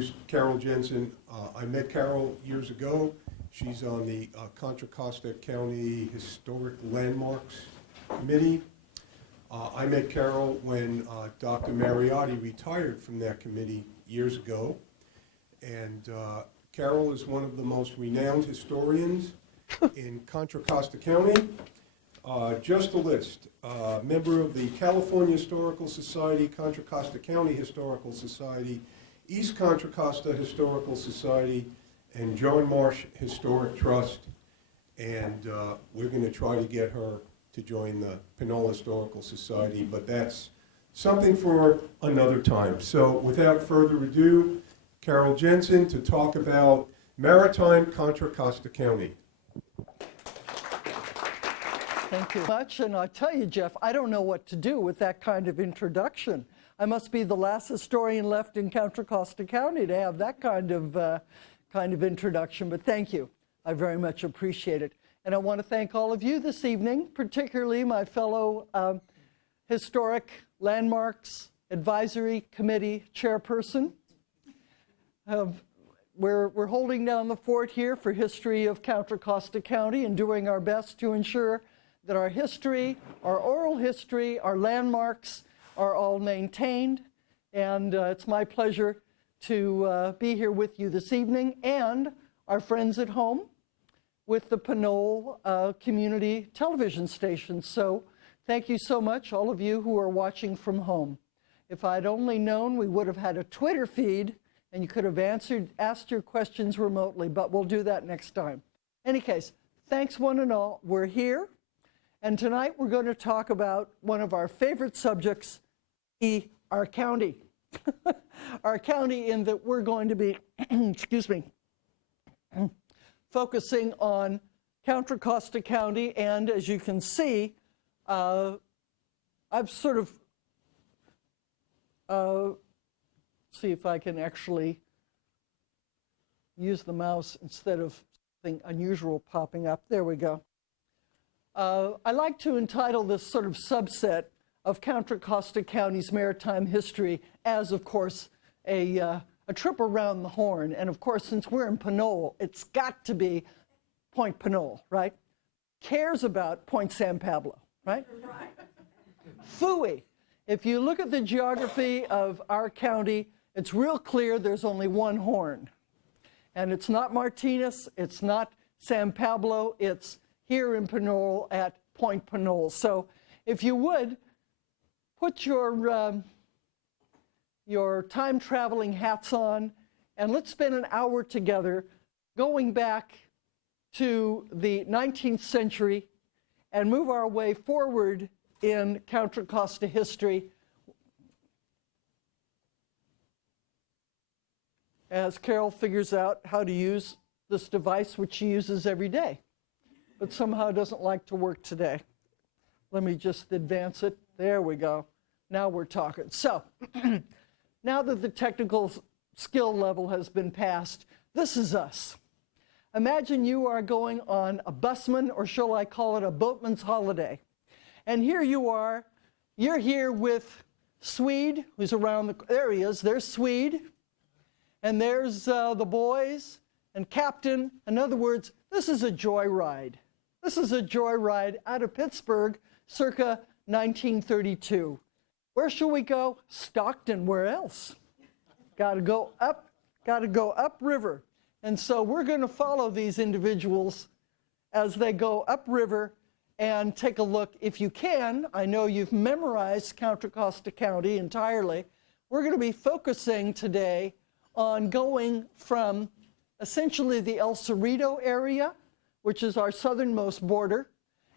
introduce Carol Jensen. I met Carol years ago. She's on the Contra Costa County Historic Landmarks Committee. I met Carol when Dr. Mariotti retired from that committee years ago. And Carol is one of the most renowned historians in Contra Costa County. Just a list. Member of the California Historical Society, Contra Costa County Historical Society, East Contra Costa Historical Society, and John Marsh Historic Trust. And we're going to try to get her to join the Panola Historical Society, but that's something for another time. So without further ado, Carol Jensen to talk about Maritime, Contra Costa County. Thank you much, and I tell you, Jeff, I don't know what to do with that kind of introduction. I must be the last historian left in Contra Costa County to have that kind of introduction, but thank you. I very much appreciate it. And I want to thank all of you this evening, particularly my fellow Historic Landmarks Advisory Committee chairperson. We're holding down the fort here for history of Contra Costa County and doing our best to ensure that our history, our oral history, our landmarks are all maintained. And it's my pleasure to be here with you this evening and our friends at home with the Panola Community Television Station. So thank you so much, all of you who are watching from home. If I'd only known, we would have had a Twitter feed and you could have asked your questions remotely, but we'll do that next time. In any case, thanks one and all. We're here. And tonight we're going to talk about one of our favorite subjects, our county. Our county, in that we're going to be, excuse me, focusing on Contra Costa County. And as you can see, I've sort of, see if I can actually use the mouse instead of something unusual popping up. There we go. I like to entitle this sort of subset of Contra Costa County's maritime history as, of course, a trip around the Horn. And of course, since we're in Panola, it's got to be Point Panola, right? Cares about Point San Pablo, right? Phooey. If you look at the geography of our county, it's real clear there's only one Horn. And it's not Martinez, it's not San Pablo, it's here in Panola at Point Panola. So if you would, put your time-traveling hats on, and let's spend an hour together going back to the 19th century and move our way forward in Contra Costa history as Carol figures out how to use this device, which she uses every day, but somehow doesn't like to work today. Let me just advance it. There we go. Now we're talking. So, now that the technical skill level has been passed, this is us. Imagine you are going on a busman, or shall I call it a boatman's holiday. And here you are. You're here with Swede, who's around the, there he is. There's Swede. And there's the boys and Captain. In other words, this is a joyride. This is a joyride out of Pittsburgh, circa 1932. Where shall we go? Stockton. Where else? Got to go upriver. And so we're going to follow these individuals as they go upriver and take a look, if you can. I know you've memorized Contra Costa County entirely. We're going to be focusing today on going from essentially the El Cerrito area, which is our southernmost border,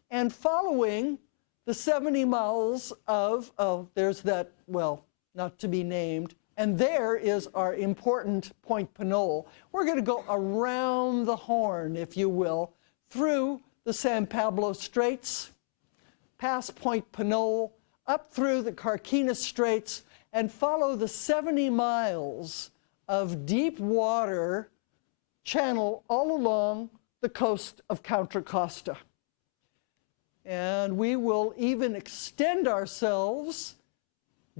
and following the 70 miles of, there's that, well, not to be named, and there is our important Point Panola. We're going to go around the Horn, if you will, through the San Pablo Straits, past Point Panola, up through the Carquinez Straits, and follow the 70 miles of deep water channel all along the coast of Contra Costa. And we will even extend ourselves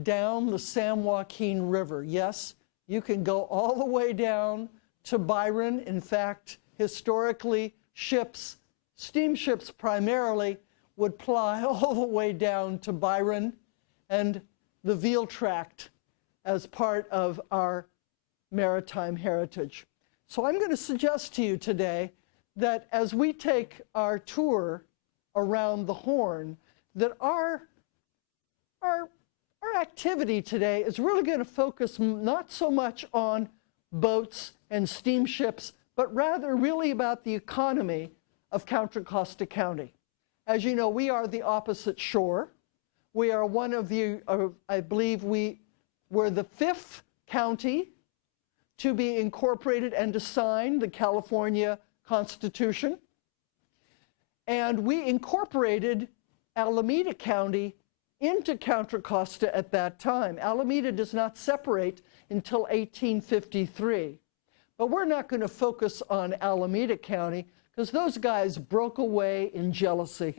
down the San Joaquin River. Yes, You can go all the way down to Byron. In fact, historically, ships, steamships primarily, would ply all the way down to Byron and the Veal Tract as part of our maritime heritage. So I'm going to suggest to you today that as we take our tour around the Horn, that our activity today is really going to focus not so much on boats and steamships, but rather really about the economy of Contra Costa County. As you know, we are the opposite shore. We are one of the, I believe we're the 5th county to be incorporated and to sign the California Constitution. And we incorporated Alameda County into Contra Costa at that time. Alameda does not separate until 1853. But we're not going to focus on Alameda County because those guys broke away in jealousy.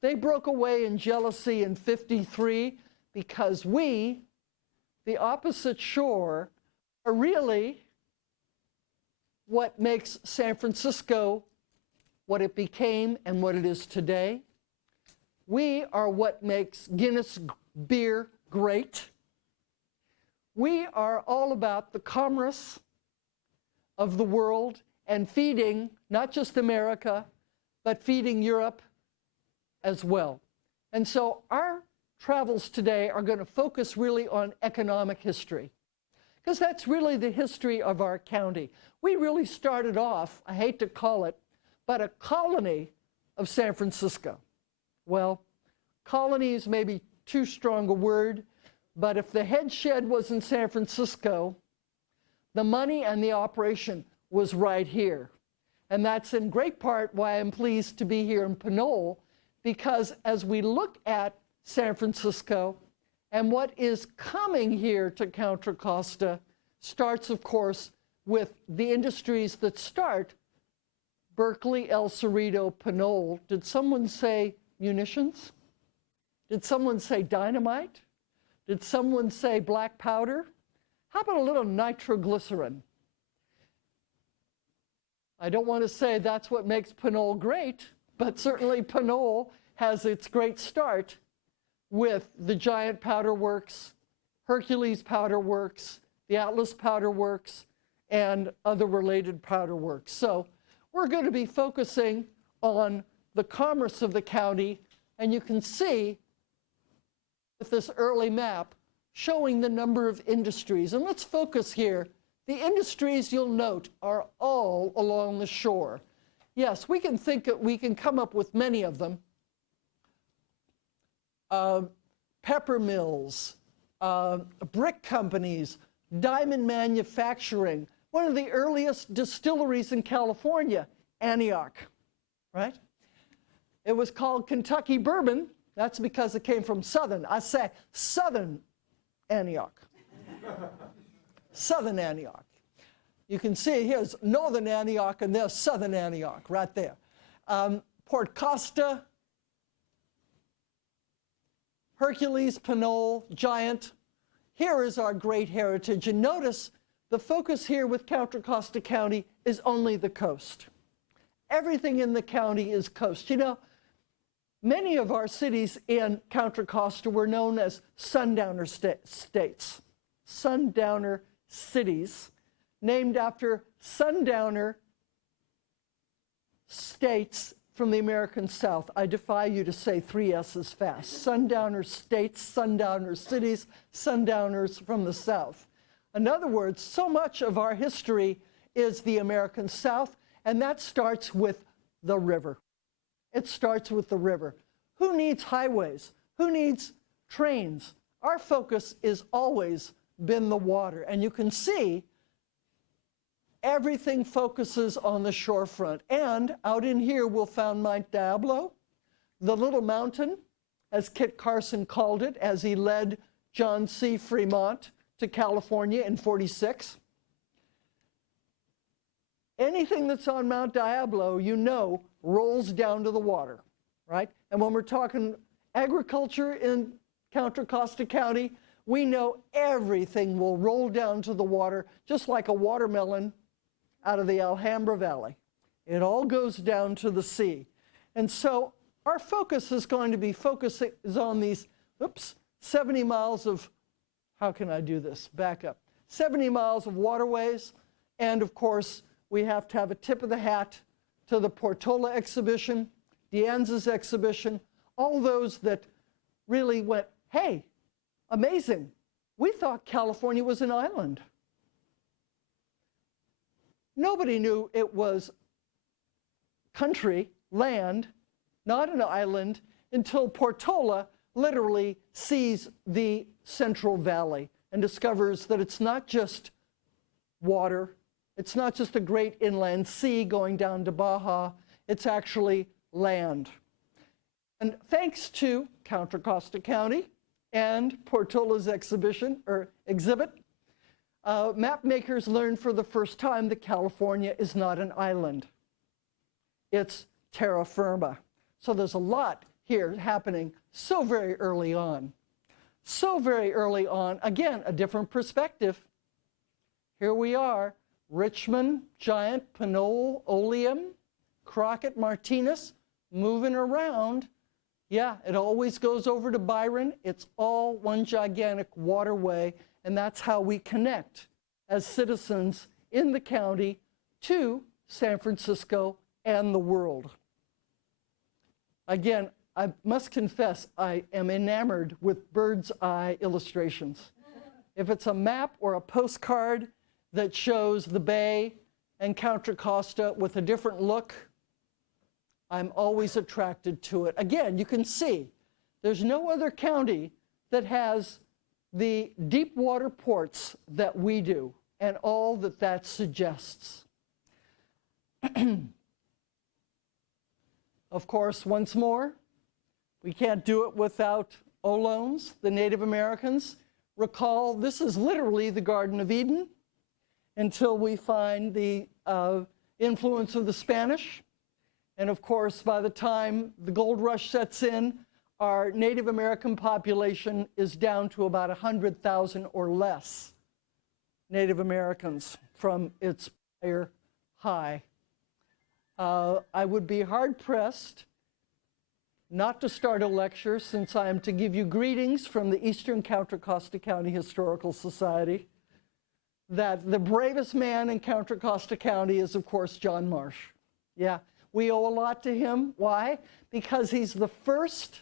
They broke away in jealousy in 53 because we, the opposite shore, are really what makes San Francisco what it became and what it is today. We are what makes Guinness beer great. We are all about the commerce of the world and feeding not just America, but feeding Europe as well. And so our travels today are going to focus really on economic history, because that's really the history of our county. We really started off, I hate to call it, but a colony of San Francisco. Well, colony is maybe too strong a word, but if the head shed was in San Francisco, the money and the operation was right here. And that's in great part why I'm pleased to be here in Pinole, because as we look at San Francisco and what is coming here to Contra Costa starts, of course, with the industries that start Berkeley, El Cerrito, Pinole. Did someone say munitions? Did someone say dynamite? Did someone say black powder? How about a little nitroglycerin? I don't want to say that's what makes Pinole great, but certainly Pinole has its great start with the Giant Powder Works, Hercules Powder Works, the Atlas Powder Works, and other related powder works. So we're going to be focusing on the commerce of the county, and you can see with this early map showing the number of industries. And let's focus here. The industries, you'll note, are all along the shore. Yes, we can come up with many of them. Pepper mills, brick companies, diamond manufacturing. One of the earliest distilleries in California, Antioch, right? It was called Kentucky Bourbon. That's because it came from Southern. I say Southern Antioch. Southern Antioch. You can see here's Northern Antioch and there's Southern Antioch right there. Port Costa, Hercules, Pinole, Giant. Here is our great heritage. And notice the focus here with Contra Costa County is only the coast. Everything in the county is coast. You know, many of our cities in Contra Costa were known as sundowner states, sundowner cities, named after sundowner states from the American South. I defy you to say 3 S's fast. Sundowner states, sundowner cities, sundowners from the South. In other words, so much of our history is the American South, and that starts with the river. It starts with the river. Who needs highways? Who needs trains? Our focus has always been the water, and you can see everything focuses on the shorefront. And out in here, we'll find Mount Diablo, the little mountain, as Kit Carson called it, as he led John C. Fremont to California in '46. Anything that's on Mount Diablo, you know, rolls down to the water, right? And when we're talking agriculture in Contra Costa County, we know everything will roll down to the water, just like a watermelon out of the Alhambra Valley. It all goes down to the sea. And so our focus is going to be focusing on these, 70 miles of, how can I do this? Back up. 70 miles of waterways. And of course, we have to have a tip of the hat to the Portola exhibition, De Anza's exhibition, all those that really went, hey, amazing. We thought California was an island. Nobody knew it was country, land, not an island, until Portola literally sees the Central Valley and discovers that it's not just water, it's not just a great inland sea going down to Baja, it's actually land. And thanks to Contra Costa County and Portola's exhibit, map makers learned for the first time that California is not an island. It's terra firma. So there's a lot here happening so very early on. So very early on, again, a different perspective. Here we are, Richmond, Giant, Pinole, Oleum, Crockett, Martinez, moving around. Yeah, it always goes over to Byron. It's all one gigantic waterway, and that's how we connect as citizens in the county to San Francisco and the world. Again, I must confess, I am enamored with bird's eye illustrations. If it's a map or a postcard that shows the bay and Contra Costa with a different look, I'm always attracted to it. Again, you can see there's no other county that has the deep water ports that we do and all that that suggests. Of course, once more, we can't do it without Olones, the Native Americans. Recall, this is literally the Garden of Eden until we find the influence of the Spanish. And of course, by the time the gold rush sets in, our Native American population is down to about 100,000 or less Native Americans from its prior high. I would be hard-pressed not to start a lecture, since I am to give you greetings from the Eastern Contra Costa County Historical Society, that the bravest man in Contra Costa County is, of course, John Marsh. Yeah, we owe a lot to him. Why? Because he's the first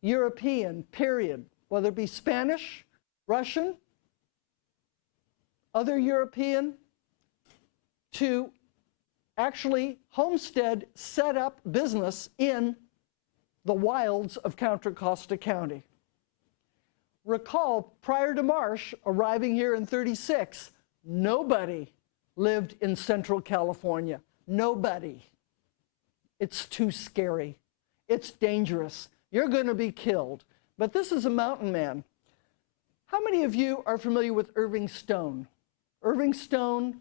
European, period, whether it be Spanish, Russian, other European, to actually homestead, set up business in the wilds of Contra Costa County. Recall, prior to Marsh arriving here in '36, nobody lived in Central California. Nobody. It's too scary. It's dangerous. You're going to be killed. But this is a mountain man. How many of you are familiar with Irving Stone? Irving Stone,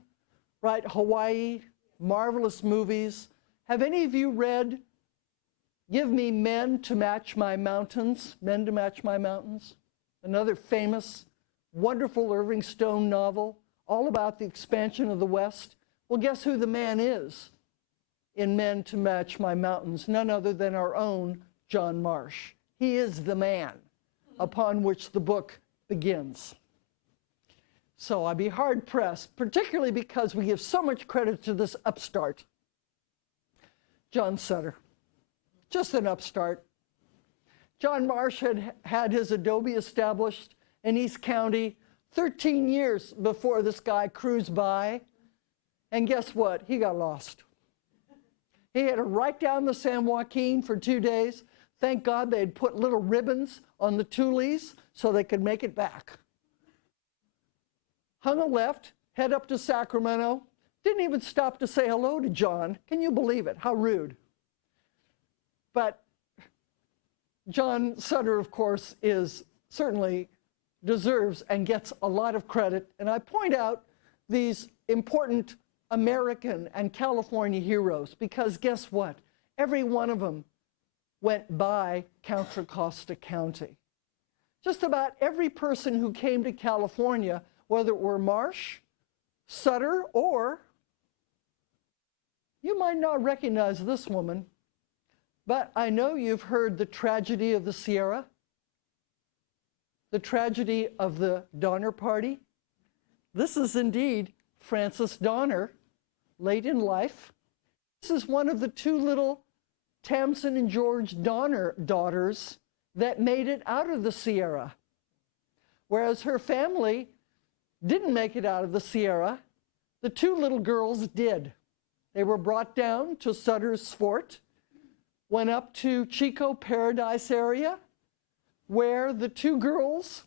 right, Hawaii, marvelous movies. Have any of you read Give Me Men to Match My Mountains? Men to Match My Mountains? Another famous, wonderful Irving Stone novel, all about the expansion of the West. Well, guess who the man is in Men to Match My Mountains? None other than our own John Marsh. He is the man upon which the book begins. So I'd be hard-pressed, particularly because we give so much credit to this upstart, John Sutter. Just an upstart. John Marsh had his adobe established in East County 13 years before this guy cruised by. And guess what? He got lost. He had to ride down the San Joaquin for 2 days. Thank God they had put little ribbons on the tules so they could make it back. Hung a left, head up to Sacramento, didn't even stop to say hello to John. Can you believe it? How rude. But John Sutter, of course, certainly deserves and gets a lot of credit. And I point out these important American and California heroes because guess what? Every one of them went by Contra Costa County. just about every person who came to California, whether it were Marsh, Sutter, or you might not recognize this woman, but I know you've heard the tragedy of the Sierra, the tragedy of the Donner Party. This is indeed Frances Donner, late in life. This is one of the two little Tamsin and George Donner daughters that made it out of the Sierra, whereas her family didn't make it out of the Sierra. The two little girls did. They were brought down to Sutter's Fort, went up to Chico Paradise area, where the two girls,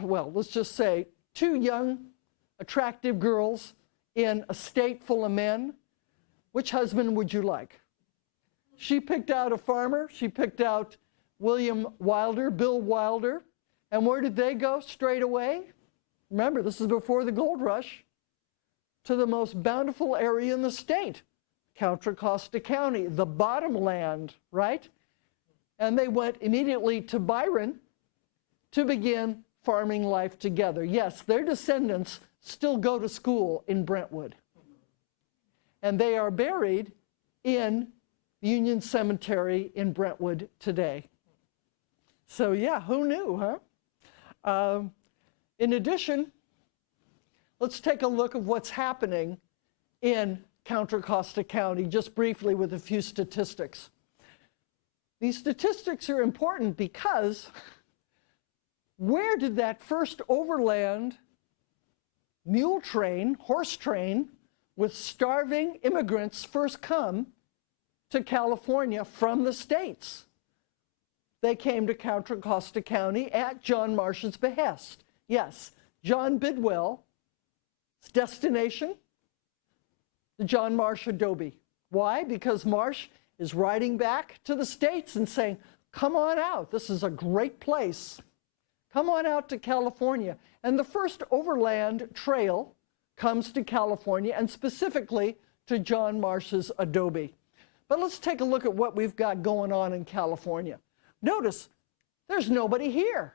well, let's just say two young, attractive girls in a state full of men. Which husband would you like? She picked out a farmer. She picked out William Wilder, Bill Wilder. And where did they go straight away? Remember, this is before the gold rush. To the most bountiful area in the state, Contra Costa County, the bottomland, right? And they went immediately to Byron to begin farming life together. Yes, their descendants still go to school in Brentwood. And they are buried in Union Cemetery in Brentwood today. So yeah, who knew, huh? In addition, let's take a look at what's happening in Contra Costa County, just briefly with a few statistics. These statistics are important because where did that first overland mule train, horse train, with starving immigrants first come to California from the States? They came to Contra Costa County at John Marsh's behest. Yes, John Bidwell's destination, the John Marsh Adobe. Why? Because Marsh is riding back to the States and saying, come on out, this is a great place. Come on out to California. And the first overland trail comes to California, and specifically to John Marsh's Adobe. But let's take a look at what we've got going on in California. Notice, there's nobody here.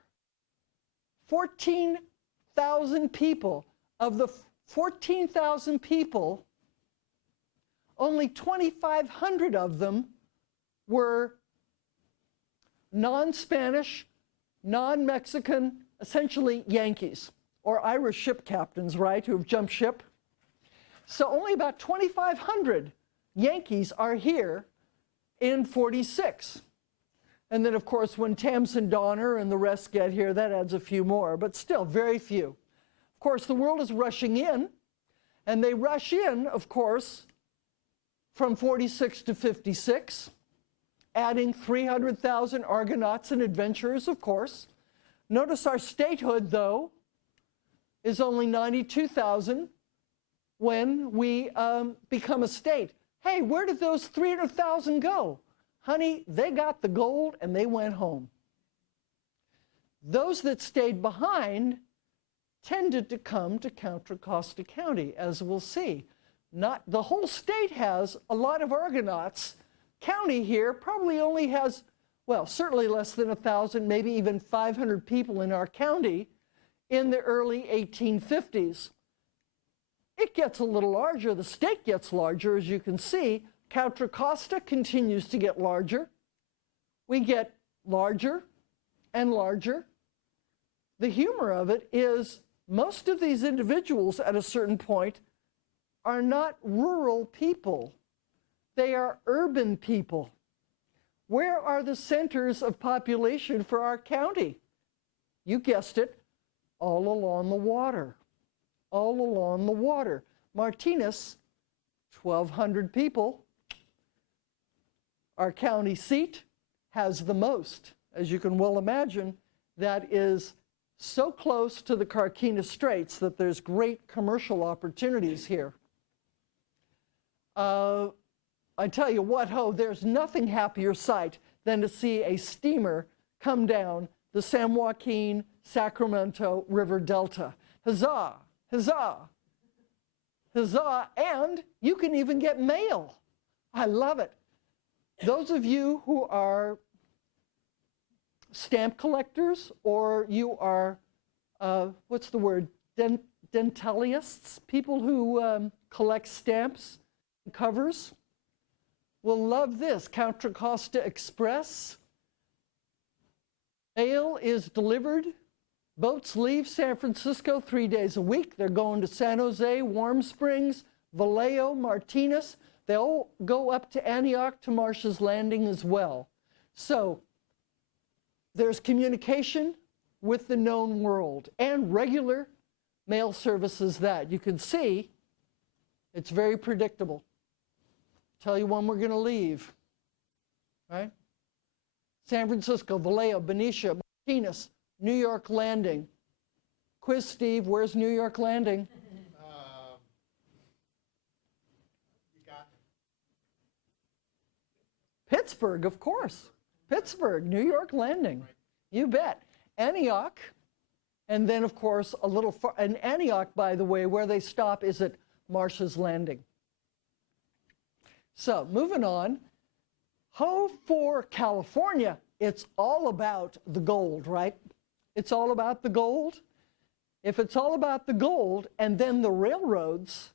14,000 people. Of the 14,000 people, only 2,500 of them were non-Spanish, non-Mexican, essentially Yankees, or Irish ship captains, right, who have jumped ship. So only about 2,500 Yankees are here in 46. And then, of course, when Tamsin Donner and the rest get here, that adds a few more, but still very few. Of course, the world is rushing in, and they rush in, of course, from 46 to 56, adding 300,000 Argonauts and adventurers, of course. Notice our statehood, though, is only 92,000 when we become a state. Hey, where did those 300,000 go? Honey, they got the gold and they went home. Those that stayed behind tended to come to Contra Costa County, as we'll see. Not the whole state has a lot of Argonauts. County here probably only has, well, certainly less than 1,000, maybe even 500 people in our county in the early 1850s. It gets a little larger. The state gets larger, as you can see. Contra Costa continues to get larger. We get larger and larger. The humor of it is most of these individuals at a certain point are not rural people. They are urban people. Where are the centers of population for our county? You guessed it, all along the water. All along the water. Martinez, 1,200 people. Our county seat has the most, as you can well imagine. That is so close to the Carquinez Straits that there's great commercial opportunities here. I tell you what, there's nothing happier sight than to see a steamer come down the San Joaquin, Sacramento River Delta. Huzzah, huzzah, huzzah, and you can even get mail. I love it. Those of you who are stamp collectors, or you are, what's the word, dentalists, people who collect stamps and covers, will love this. Contra Costa Express. Mail is delivered. Boats leave San Francisco 3 days a week. They're going to San Jose, Warm Springs, Vallejo, Martinez. They'll go up to Antioch to Marsh's Landing as well. So there's communication with the known world and regular mail services that you can see. It's very predictable. Tell you when we're going to leave, right? San Francisco, Vallejo, Benicia, Martinez, New York Landing. Quiz, Steve, where's New York Landing? You got Pittsburgh, of course. Pittsburgh, New York Landing. Right. You bet. Antioch, and then, of course, a little far. And Antioch, by the way, where they stop is at Marsh's Landing. So, moving on. Ho for California. It's all about the gold, right? It's all about the gold. If it's all about the gold and then the railroads,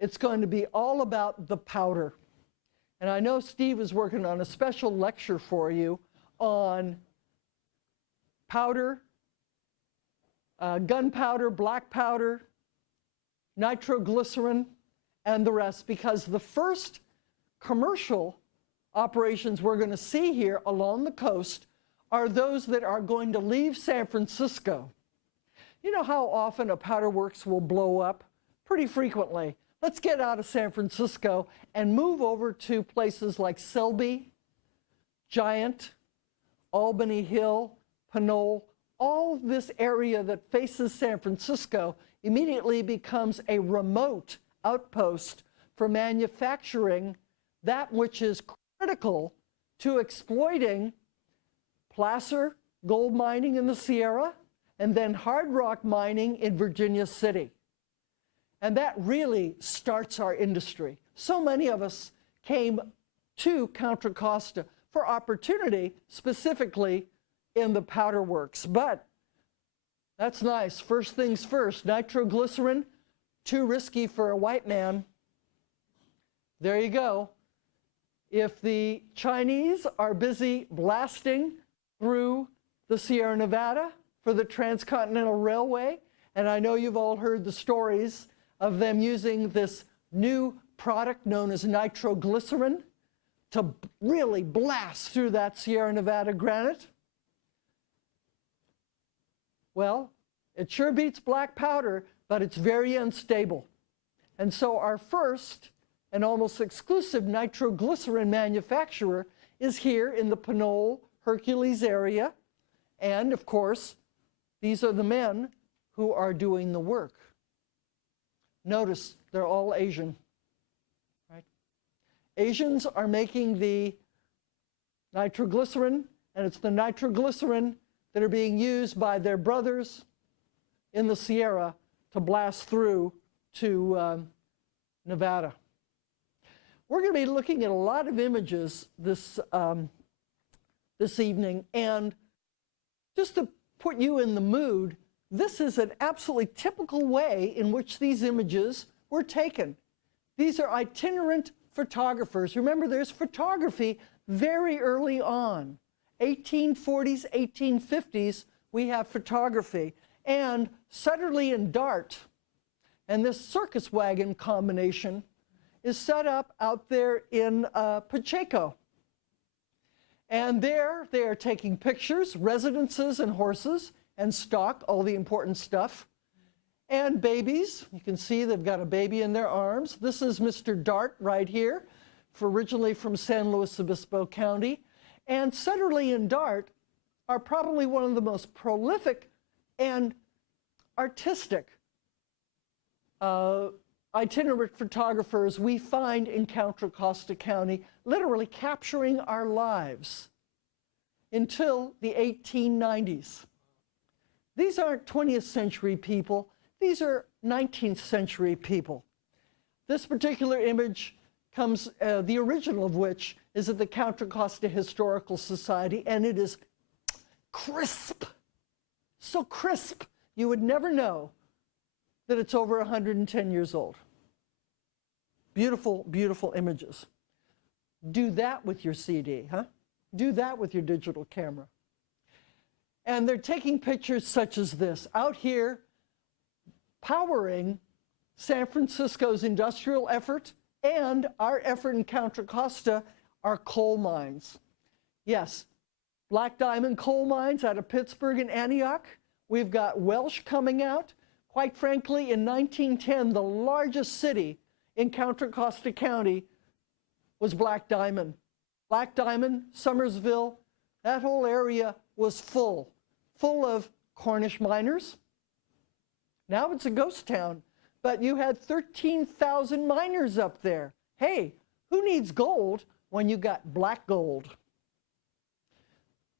it's going to be all about the powder. And I know Steve is working on a special lecture for you on powder, gunpowder, black powder, nitroglycerin, and the rest, because the first commercial operations we're going to see here along the coast are those that are going to leave San Francisco. You know how often a powder works will blow up? Pretty frequently. Let's get out of San Francisco and move over to places like Selby, Giant, Albany Hill, Pinole. All this area that faces San Francisco immediately becomes a remote outpost for manufacturing that which is critical to exploiting placer gold mining in the Sierra and then hard rock mining in Virginia City. And that really starts our industry. So many of us came to Contra Costa for opportunity, specifically in the powder works. But that's nice. First things first, nitroglycerin, too risky for a white man. There you go. If the Chinese are busy blasting through the Sierra Nevada for the Transcontinental Railway, and I know you've all heard the stories of them using this new product known as nitroglycerin to really blast through that Sierra Nevada granite. Well, it sure beats black powder, but it's very unstable. And so our first and almost exclusive nitroglycerin manufacturer is here in the Pinole, Hercules area. And of course, these are the men who are doing the work. Notice they're all Asian, right? Asians are making the nitroglycerin, and it's the nitroglycerin that are being used by their brothers in the Sierra to blast through to Nevada. We're going to be looking at a lot of images this evening, and just to put you in the mood, this is an absolutely typical way in which these images were taken. These are itinerant photographers. Remember, there's photography very early on. 1840s, 1850s, we have photography. And Sutterly and Dart, and this circus wagon combination is set up out there in Pacheco. And there they are taking pictures, residences and horses and stock, all the important stuff. And babies, you can see they've got a baby in their arms. This is Mr. Dart right here, originally from San Luis Obispo County. And Sutterly and Dart are probably one of the most prolific and artistic itinerant photographers we find in Contra Costa County, literally capturing our lives until the 1890s. These aren't 20th century people, these are 19th century people. This particular image comes, the original of which is at the Contra Costa Historical Society, and it is crisp, so crisp, you would never know that it's over 110 years old. Beautiful, beautiful images. Do that with your CD, huh? Do that with your digital camera. And they're taking pictures such as this. Out here, powering San Francisco's industrial effort and our effort in Contra Costa are coal mines. Yes, black diamond coal mines out of Pittsburgh and Antioch. We've got Welsh coming out. Quite frankly, in 1910, the largest city in Contra Costa County was black diamond. Black diamond, Summersville, that whole area was full of Cornish miners. Now it's a ghost town, but you had 13,000 miners up there. Hey, who needs gold when you got black gold?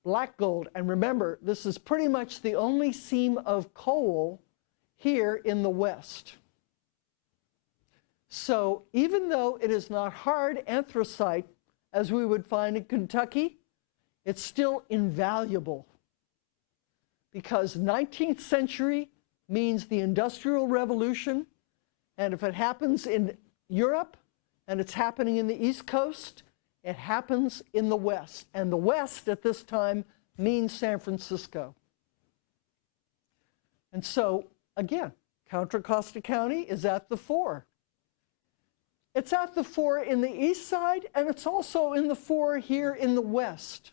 Black gold, and remember, this is pretty much the only seam of coal here in the West. So even though it is not hard anthracite, as we would find in Kentucky, it's still invaluable. Because 19th century means the Industrial Revolution, and if it happens in Europe, and it's happening in the East Coast, it happens in the West. And the West at this time means San Francisco. And so, again, Contra Costa County is at the fore. It's at the fore in the east side, and it's also in the fore here in the west.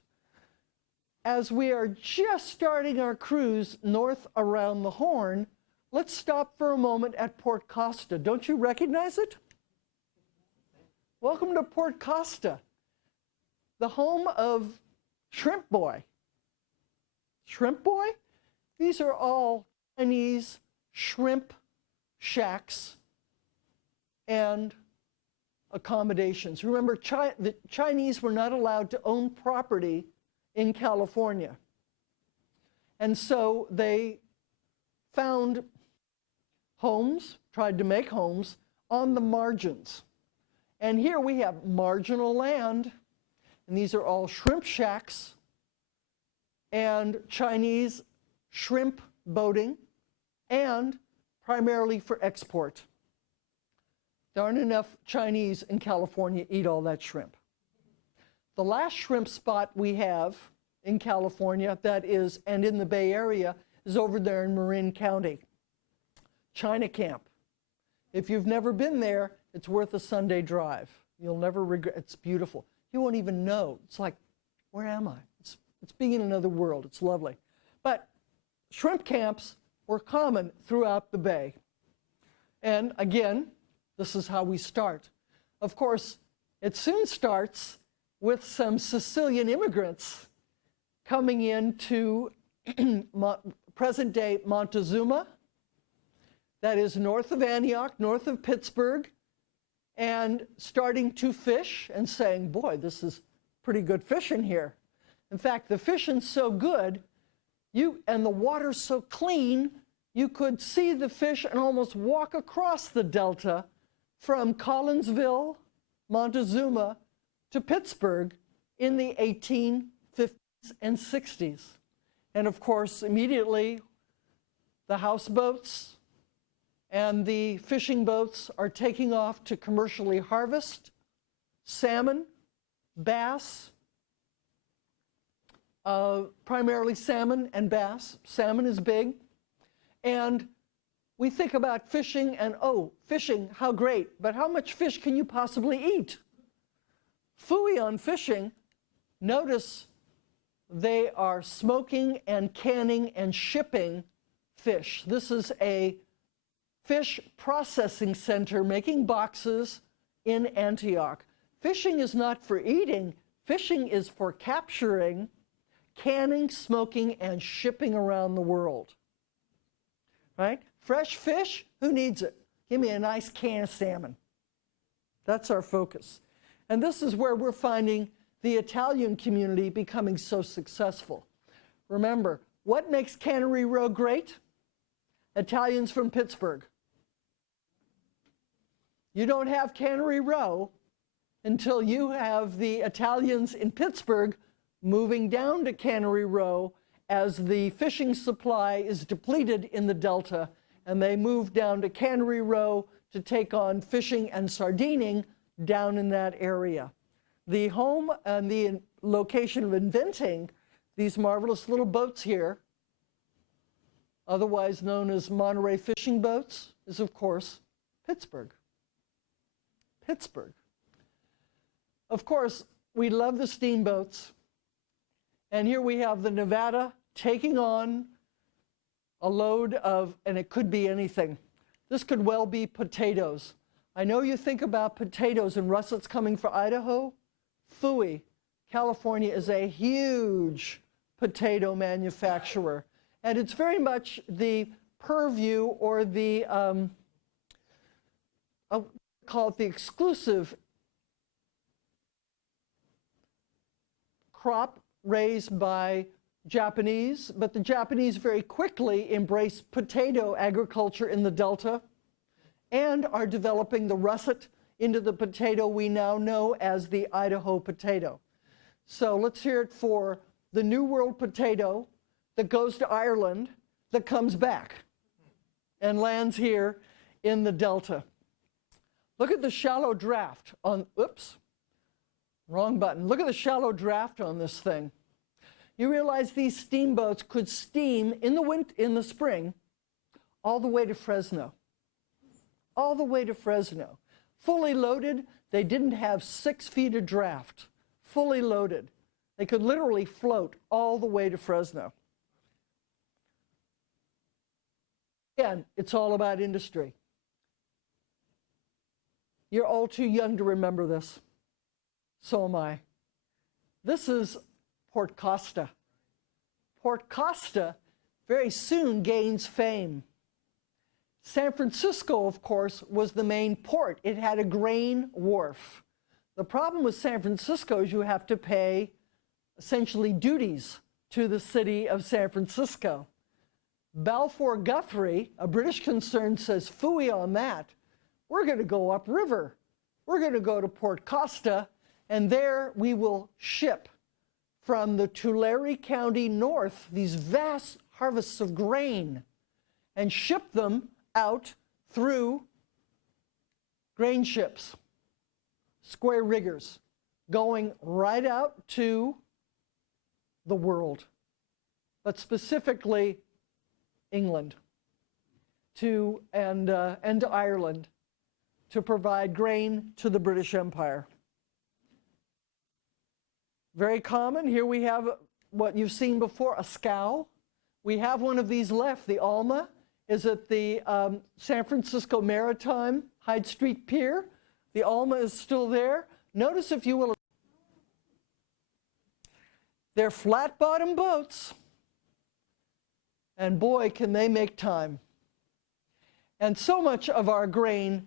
As we are just starting our cruise north around the Horn, let's stop for a moment at Port Costa. Don't you recognize it? Welcome to Port Costa, the home of Shrimp Boy. Shrimp Boy? These are all Chinese shrimp shacks and accommodations. Remember, the Chinese were not allowed to own property in California. And so they found homes, tried to make homes on the margins. And here we have marginal land, and these are all shrimp shacks and Chinese shrimp boating, and primarily for export. There aren't enough Chinese in California to eat all that shrimp. The last shrimp spot we have in California, that is, and in the Bay Area, is over there in Marin County, China Camp. If you've never been there, it's worth a Sunday drive. You'll never regret. It's beautiful. You won't even know. It's like, where am I? It's being in another world. It's lovely. But shrimp camps were common throughout the bay. And again, this is how we start. Of course, it soon starts with some Sicilian immigrants coming into present-day Montezuma, that is north of Antioch, north of Pittsburgh, and starting to fish and saying, boy, this is pretty good fishing here. In fact, the fishing's so good, and the water's so clean, you could see the fish and almost walk across the delta from Collinsville, Montezuma, to Pittsburgh in the 1850s and 60s. And of course, immediately, the houseboats and the fishing boats are taking off to commercially harvest salmon, bass, primarily salmon and bass. Salmon is big. And we think about fishing and, oh, fishing, how great. But how much fish can you possibly eat? Phooey on fishing. Notice they are smoking and canning and shipping fish. This is a fish processing center making boxes in Antioch. Fishing is not for eating. Fishing is for capturing, canning, smoking, and shipping around the world. Right? Fresh fish, who needs it? Give me a nice can of salmon. That's our focus. And this is where we're finding the Italian community becoming so successful. Remember, what makes Cannery Row great? Italians from Pittsburgh. You don't have Cannery Row until you have the Italians in Pittsburgh moving down to Cannery Row as the fishing supply is depleted in the Delta, and they move down to Cannery Row to take on fishing and sardining down in that area. The home and the location of inventing these marvelous little boats here, otherwise known as Monterey fishing boats, is of course Pittsburgh. Pittsburgh. Of course, we love the steamboats. And here we have the Nevada taking on a load of, and it could be anything. This could well be potatoes. I know you think about potatoes and russets coming for Idaho. Phooey, California is a huge potato manufacturer. And it's very much the purview or the, I'll call it the exclusive crop raised by Japanese, but the Japanese very quickly embraced potato agriculture in the Delta and are developing the russet into the potato we now know as the Idaho potato. So let's hear it for the New World potato that goes to Ireland, that comes back and lands here in the Delta. Look at the shallow draft on, oops, wrong button. Look at the shallow draft on this thing. You realize these steamboats could steam in the spring all the way to Fresno. All the way to Fresno. Fully loaded, they didn't have 6 feet of draft. Fully loaded. They could literally float all the way to Fresno. Again, it's all about industry. You're all too young to remember this. So am I. This is Port Costa. Port Costa very soon gains fame. San Francisco, of course, was the main port. It had a grain wharf. The problem with San Francisco is you have to pay essentially duties to the city of San Francisco. Balfour Guthrie, a British concern, says, phooey on that. We're going to go upriver. We're going to go to Port Costa, and there we will ship from the Tulare County north these vast harvests of grain and ship them out through grain ships, square riggers, going right out to the world, but specifically England and to Ireland to provide grain to the British Empire. Very common. Here we have what you've seen before, a scow. We have one of these left. The Alma is at the San Francisco Maritime Hyde Street Pier. The Alma is still there. Notice, if you will, they're flat-bottom boats, and boy, can they make time. And so much of our grain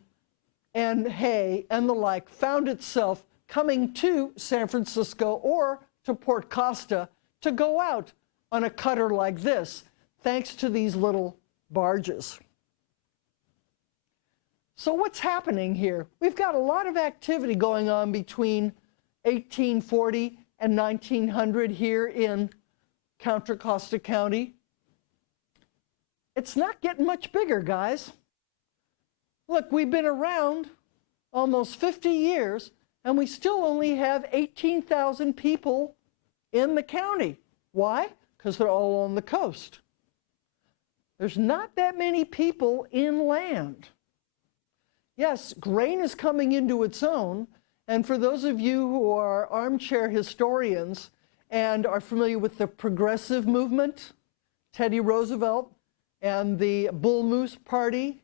and hay and the like found itself coming to San Francisco or to Port Costa to go out on a cutter like this, thanks to these little barges. So what's happening here? We've got a lot of activity going on between 1840 and 1900 here in Contra Costa County. It's not getting much bigger, guys. Look, we've been around almost 50 years, and we still only have 18,000 people in the county. Why? Because they're all on the coast. There's not that many people inland. Yes, grain is coming into its own, and for those of you who are armchair historians and are familiar with the progressive movement, Teddy Roosevelt and the Bull Moose Party,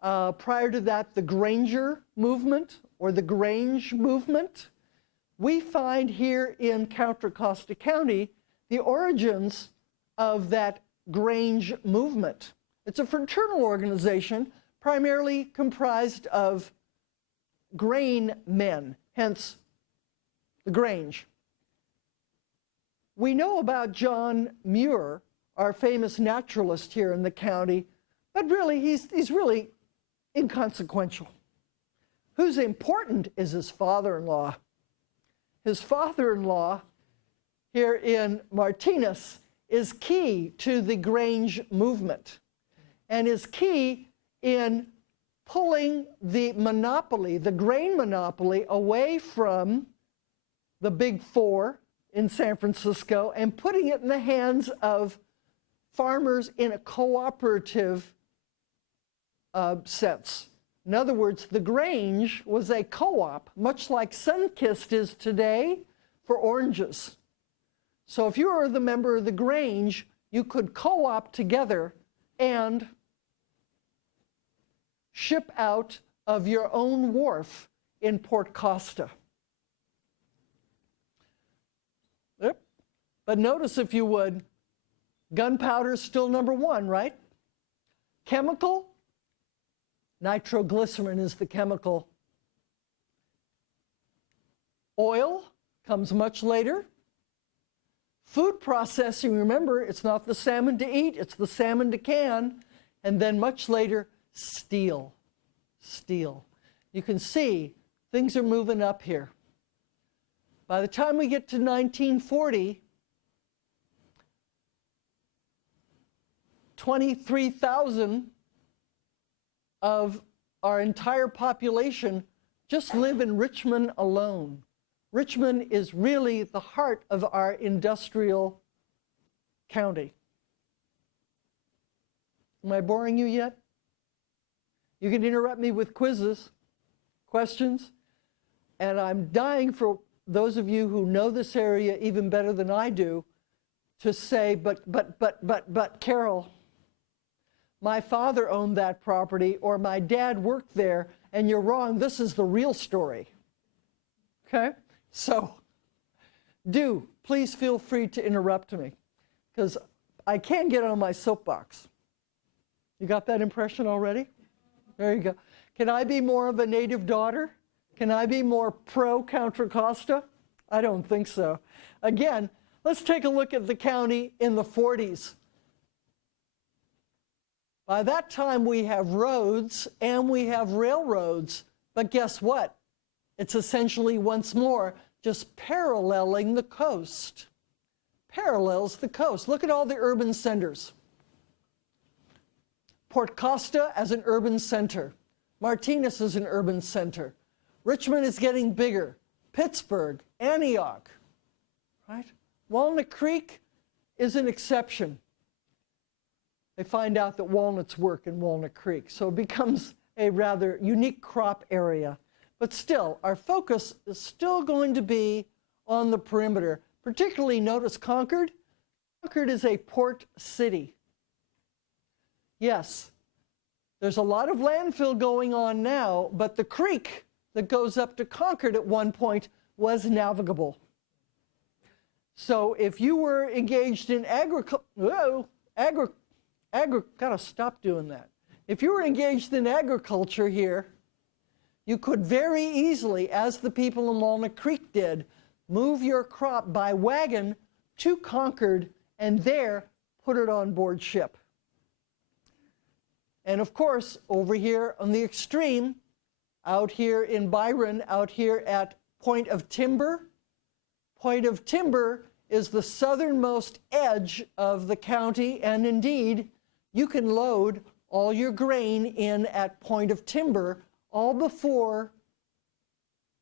prior to that, the Granger movement or the Grange movement, we find here in Contra Costa County the origins of that Grange movement. It's a fraternal organization primarily comprised of grain men, hence the Grange. We know about John Muir, our famous naturalist here in the county, but really he's really inconsequential. Who's important is his father-in-law. His father-in-law here in Martinez is key to the Grange movement and is key in pulling the monopoly, the grain monopoly, away from the Big Four in San Francisco and putting it in the hands of farmers in a cooperative sense. In other words, the Grange was a co-op, much like Sunkist is today for oranges. So if you were the member of the Grange, you could co-op together and ship out of your own wharf in Port Costa. Yep. But notice, if you would, gunpowder is still number one, right? Chemical, nitroglycerin is the chemical. Oil comes much later. Food processing, remember, it's not the salmon to eat, it's the salmon to can. And then much later, steel. Steel. You can see things are moving up here. By the time we get to 1940, 23,000 of our entire population just live in Richmond alone. Richmond is really the heart of our industrial county. Am I boring you yet? You can interrupt me with quizzes, questions, and I'm dying for those of you who know this area even better than I do to say, but Carol, my father owned that property, or my dad worked there, and you're wrong, this is the real story. Okay? So, please feel free to interrupt me, because I can get on my soapbox. You got that impression already? There you go. Can I be more of a native daughter? Can I be more pro-Contra Costa? I don't think so. Again, let's take a look at the county in the 40s. By that time, we have roads and we have railroads. But guess what? It's essentially, once more, just paralleling the coast. Parallels the coast. Look at all the urban centers. Port Costa as an urban center. Martinez is an urban center. Richmond is getting bigger. Pittsburgh, Antioch, right? Walnut Creek is an exception. They find out that walnuts work in Walnut Creek, so it becomes a rather unique crop area. But still, our focus is still going to be on the perimeter. Particularly, notice Concord. Concord is a port city. Yes, there's a lot of landfill going on now, but the creek that goes up to Concord at one point was navigable. So if you were engaged in gotta stop doing that. If you were engaged in agriculture here, you could very easily, as the people in Walnut Creek did, move your crop by wagon to Concord and there put it on board ship. And of course, over here on the extreme, out here in Byron, out here at Point of Timber. Point of Timber is the southernmost edge of the county, and indeed, you can load all your grain in at Point of Timber all before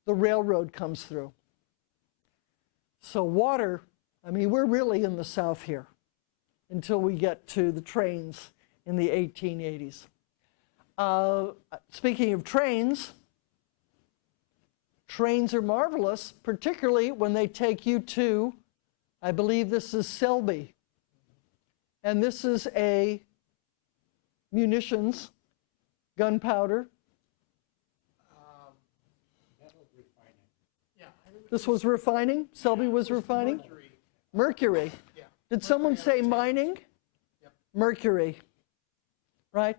the railroad comes through. So water, I mean, we're really in the south here until we get to the trains in the 1880s. Speaking of trains, trains are marvelous, particularly when they take you to, I believe this is Selby. And this is a munitions, gunpowder. That was refining. Yeah. This was refining? Selby was refining? Mercury. Yeah. Did someone say mining? Yep. Mercury, right?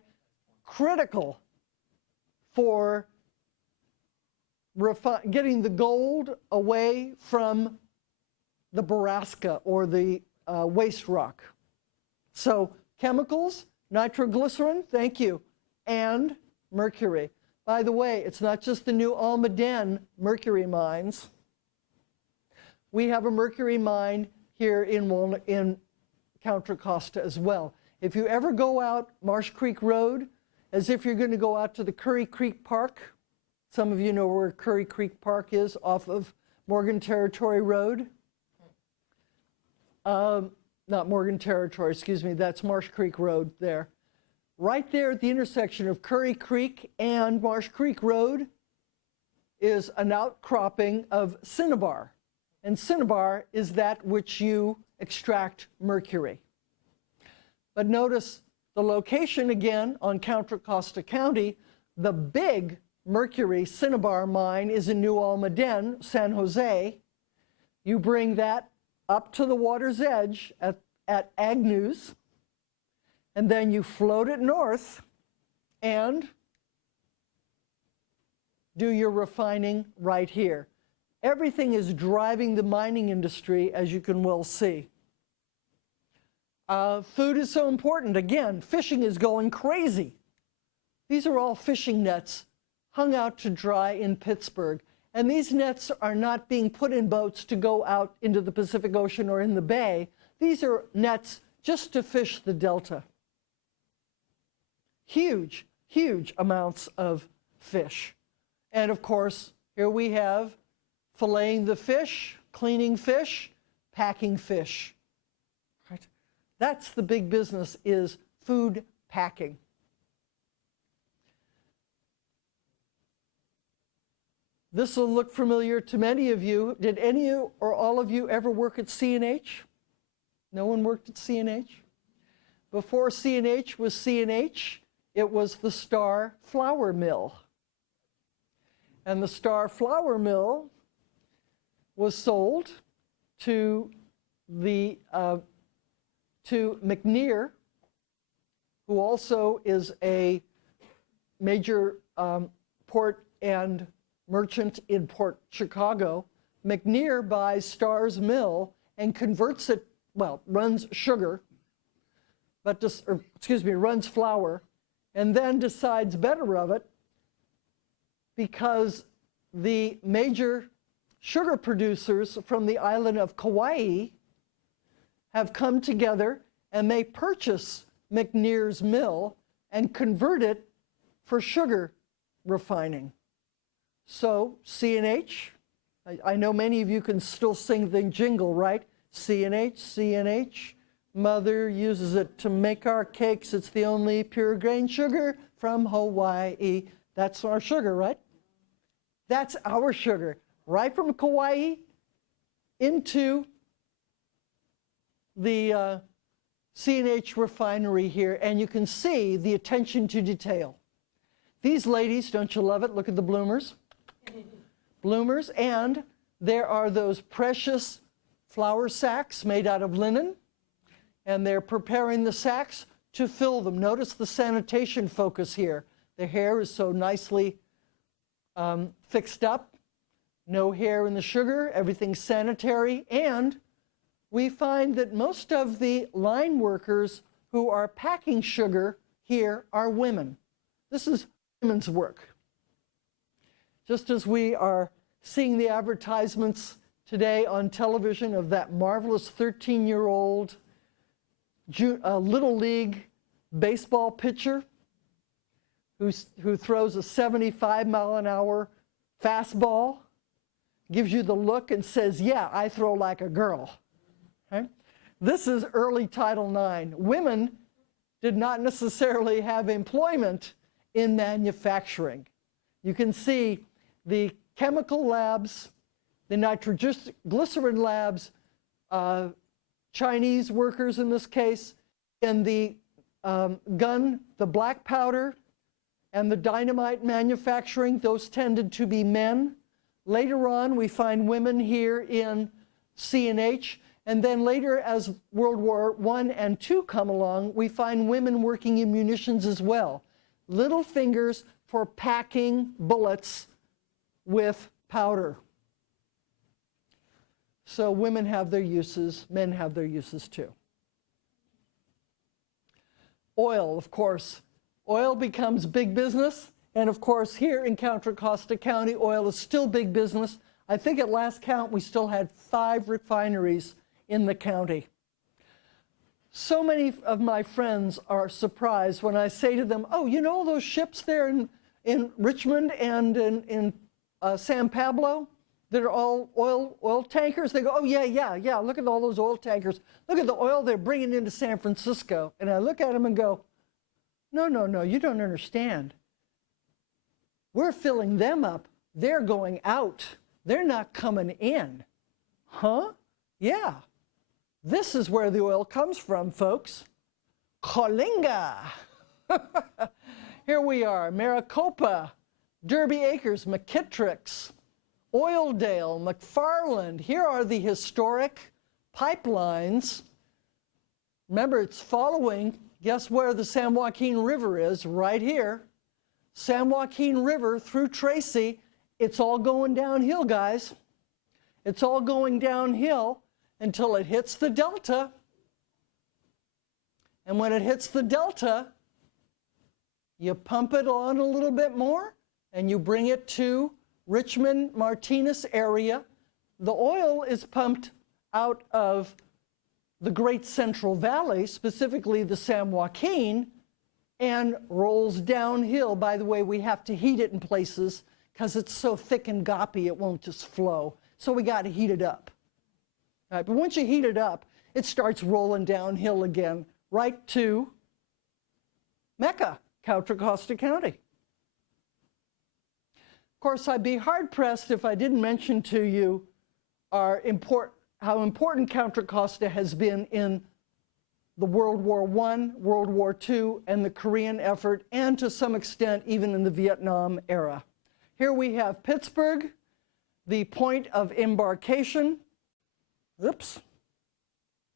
Critical for getting the gold away from the borrasca or the waste rock. So chemicals, nitroglycerin, thank you, and mercury. By the way, it's not just the new Almaden mercury mines. We have a mercury mine here in Contra Costa as well. If you ever go out Marsh Creek Road, as if you're going to go out to the Curry Creek Park, some of you know where Curry Creek Park is off of Morgan Territory Road. Not Morgan Territory, excuse me, that's Marsh Creek Road there. Right there at the intersection of Curry Creek and Marsh Creek Road is an outcropping of cinnabar. And cinnabar is that which you extract mercury. But notice the location again on Contra Costa County. The big mercury cinnabar mine is in New Almaden, San Jose. You bring that up to the water's edge at Agnews, and then you float it north and do your refining right here. Everything is driving the mining industry, as you can well see. Food is so important. Again, fishing is going crazy. These are all fishing nets hung out to dry in Pittsburgh. And these nets are not being put in boats to go out into the Pacific Ocean or in the bay. These are nets just to fish the delta. Huge, huge amounts of fish. And of course, here we have filleting the fish, cleaning fish, packing fish. Right? That's the big business, is food packing. This will look familiar to many of you. Did any or all of you ever work at C&H? No one worked at C&H? Before C&H was C&H, it was the Star Flour Mill. And the Star Flour Mill was sold to McNear, who also is a major port and merchant in Port Chicago. McNear buys Star's mill and converts it, well, runs sugar, but runs flour, and then decides better of it because the major sugar producers from the island of Kauai have come together and they purchase McNear's mill and convert it for sugar refining. So C&H, I know many of you can still sing the jingle, right? C&H, C&H, mother uses it to make our cakes. It's the only pure grain sugar from Hawaii. That's our sugar, right? That's our sugar, right from Kauai into the C&H refinery here, and you can see the attention to detail. These ladies, don't you love it? Look at the bloomers. Bloomers, and there are those precious flour sacks made out of linen, and they're preparing the sacks to fill them. Notice the sanitation focus here. The hair is so nicely fixed up. No hair in the sugar, everything's sanitary, and we find that most of the line workers who are packing sugar here are women. This is women's work. Just as we are seeing the advertisements today on television of that marvelous 13-year-old Little League baseball pitcher who throws a 75-mile-an-hour fastball, gives you the look and says, yeah, I throw like a girl. Okay? This is early Title IX. Women did not necessarily have employment in manufacturing. You can see the chemical labs, the nitroglycerin labs, Chinese workers in this case, and the gun, the black powder, and the dynamite manufacturing, those tended to be men. Later on, we find women here in C&H, and then later as World War I and II come along, we find women working in munitions as well. Little fingers for packing bullets with powder. So women have their uses, men have their uses too. Oil, of course. Oil becomes big business, and of course here in Contra Costa County, oil is still big business. I think at last count we still had 5 refineries in the county. So many of my friends are surprised when I say to them, oh, you know those ships there in Richmond and in San Pablo that are all oil tankers? They go, oh, yeah, look at all those oil tankers. Look at the oil they're bringing into San Francisco. And I look at them and go, no, you don't understand. We're filling them up. They're going out. They're not coming in. Huh? Yeah. This is where the oil comes from, folks. Coalinga. Here we are, Maricopa, Derby Acres, McKittrick's, Oildale, McFarland. Here are the historic pipelines. Remember, it's following, guess where the San Joaquin River is? Right here. San Joaquin River through Tracy. It's all going downhill, guys. It's all going downhill until it hits the delta. And when it hits the delta, you pump it on a little bit more and you bring it to Richmond, Martinez area. The oil is pumped out of the Great Central Valley, specifically the San Joaquin, and rolls downhill. By the way, we have to heat it in places because it's so thick and goppy it won't just flow. So we got to heat it up. All right, but once you heat it up, it starts rolling downhill again, right to Mecca, Contra Costa County. Of course, I'd be hard-pressed if I didn't mention to you how important Contra Costa has been in the World War I, World War II, and the Korean effort, and to some extent even in the Vietnam era. Here we have Pittsburgh, the point of embarkation. Oops,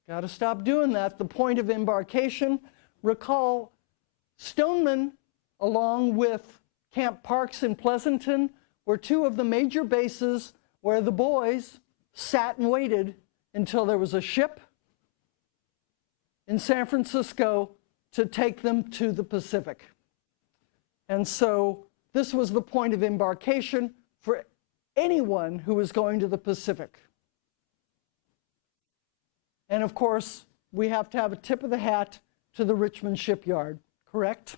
got to stop doing that. The point of embarkation. Recall Stoneman, along with Camp Parks in Pleasanton, were two of the major bases where the boys sat and waited until there was a ship in San Francisco to take them to the Pacific. And so this was the point of embarkation for anyone who was going to the Pacific. And of course, we have to have a tip of the hat to the Richmond shipyard, correct?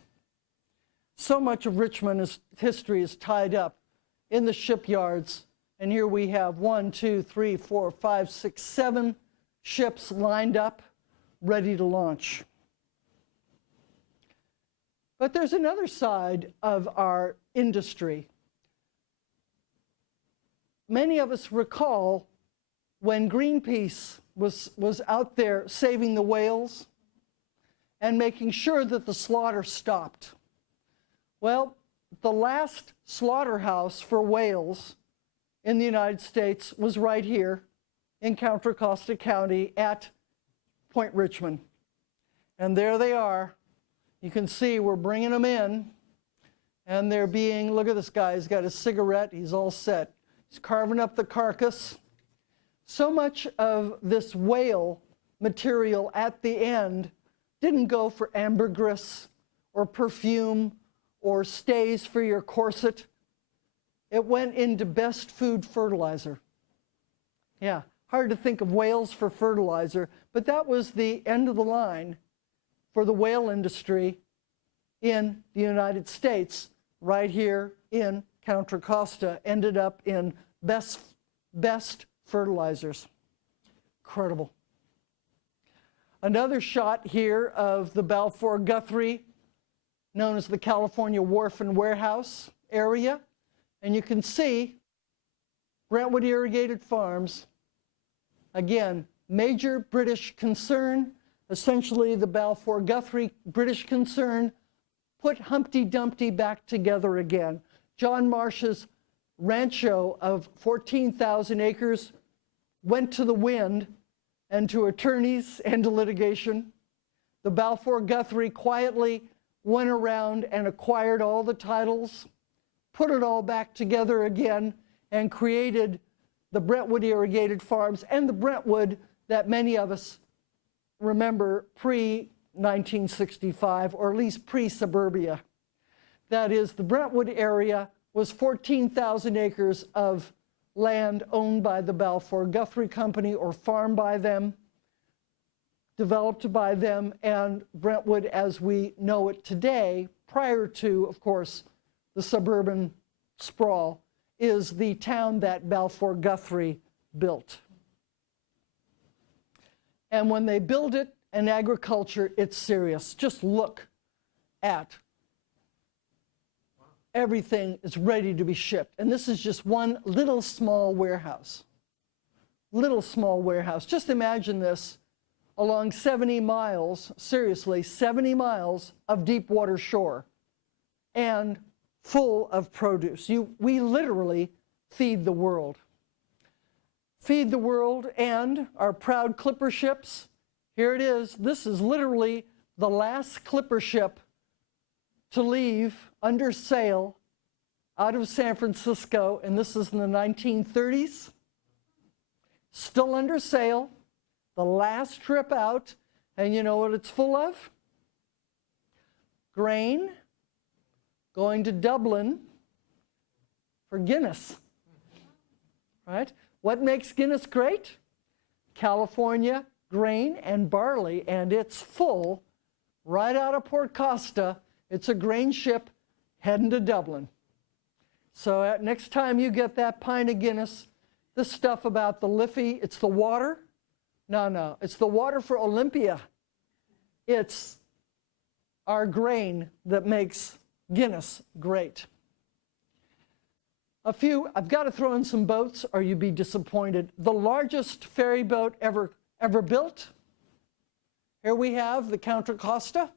So much of Richmond's history is tied up in the shipyards. And here we have 1, 2, 3, 4, 5, 6, 7 ships lined up, ready to launch. But there's another side of our industry. Many of us recall when Greenpeace was out there saving the whales and making sure that the slaughter stopped. Well, the last slaughterhouse for whales in the United States was right here in Contra Costa County at Point Richmond. And there they are. You can see we're bringing them in, and they're being, look at this guy, he's got a cigarette, he's all set. He's carving up the carcass. So much of this whale material at the end didn't go for ambergris or perfume or stays for your corset. It went into best food fertilizer. Yeah, hard to think of whales for fertilizer, but that was the end of the line for the whale industry in the United States, right here in Contra Costa, ended up in best fertilizers. Incredible. Another shot here of the Balfour Guthrie, known as the California Wharf and Warehouse area. And you can see Brentwood Irrigated Farms, again, major British concern. Essentially, the Balfour Guthrie British concern put Humpty Dumpty back together again. John Marsh's rancho of 14,000 acres went to the wind and to attorneys and to litigation. The Balfour Guthrie quietly went around and acquired all the titles, put it all back together again, and created the Brentwood Irrigated Farms and the Brentwood that many of us remember pre-1965, or at least pre-suburbia. That is, the Brentwood area was 14,000 acres of land owned by the Balfour Guthrie Company or farmed by them. developed by them and Brentwood as we know it today, prior to, of course, the suburban sprawl, is the town that Balfour Guthrie built. And when they build it, and agriculture, it's serious. Just look at everything is ready to be shipped. And this is just one little small warehouse. Little small warehouse. Just imagine this along 70 miles, seriously, 70 miles of deep water shore and full of produce. We literally feed the world. Feed the world, and our proud clipper ships, here it is. This is literally the last clipper ship to leave under sail out of San Francisco, and this is in the 1930s. Still under sail, the last trip out, and you know what it's full of? Grain, going to Dublin for Guinness, right? What makes Guinness great? California grain and barley, and it's full right out of Port Costa. It's a grain ship heading to Dublin. So next time you get that pint of Guinness, this stuff about the Liffey, it's the water. No, it's the water for Olympia. It's our grain that makes Guinness great. I've got to throw in some boats or you'd be disappointed. The largest ferry boat ever built. Here we have the Contra Costa.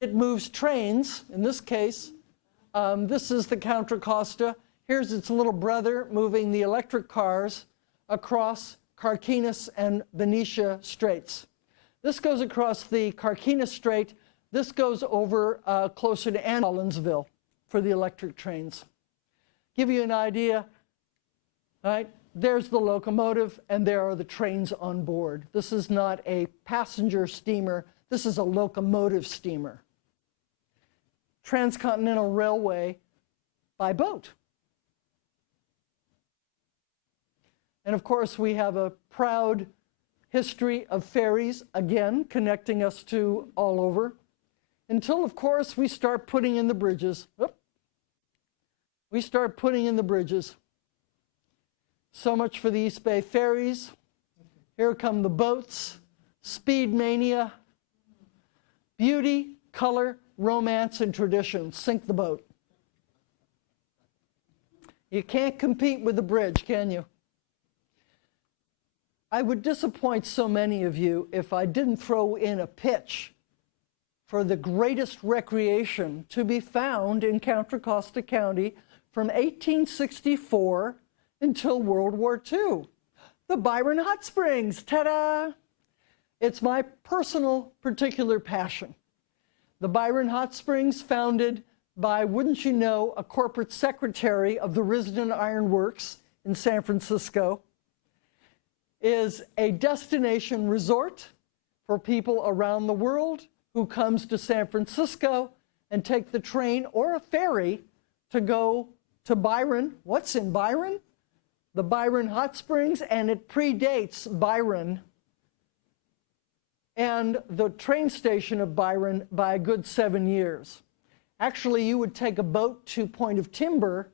It moves trains, in this case. This is the Contra Costa. Here's its little brother moving the electric cars across Carquinez and Benicia Straits. This goes across the Carquinez Strait. This goes over closer to Collinsville for the electric trains. Give you an idea, right? There's the locomotive, and there are the trains on board. This is not a passenger steamer. This is a locomotive steamer. Transcontinental Railway by boat. And of course, we have a proud history of ferries, again, connecting us to all over, until, of course, we start putting in the bridges. We start putting in the bridges. So much for the East Bay ferries. Here come the boats. Speed mania. Beauty, color, romance, and tradition. Sink the boat. You can't compete with the bridge, can you? I would disappoint so many of you if I didn't throw in a pitch for the greatest recreation to be found in Contra Costa County from 1864 until World War II. The Byron Hot Springs, ta-da! It's my personal particular passion. The Byron Hot Springs, founded by, wouldn't you know, a corporate secretary of the Risden Iron Works in San Francisco, is a destination resort for people around the world who comes to San Francisco and take the train or a ferry to go to Byron. What's in Byron? The Byron Hot Springs, and it predates Byron and the train station of Byron by a good 7 years. Actually, you would take a boat to Point of Timber,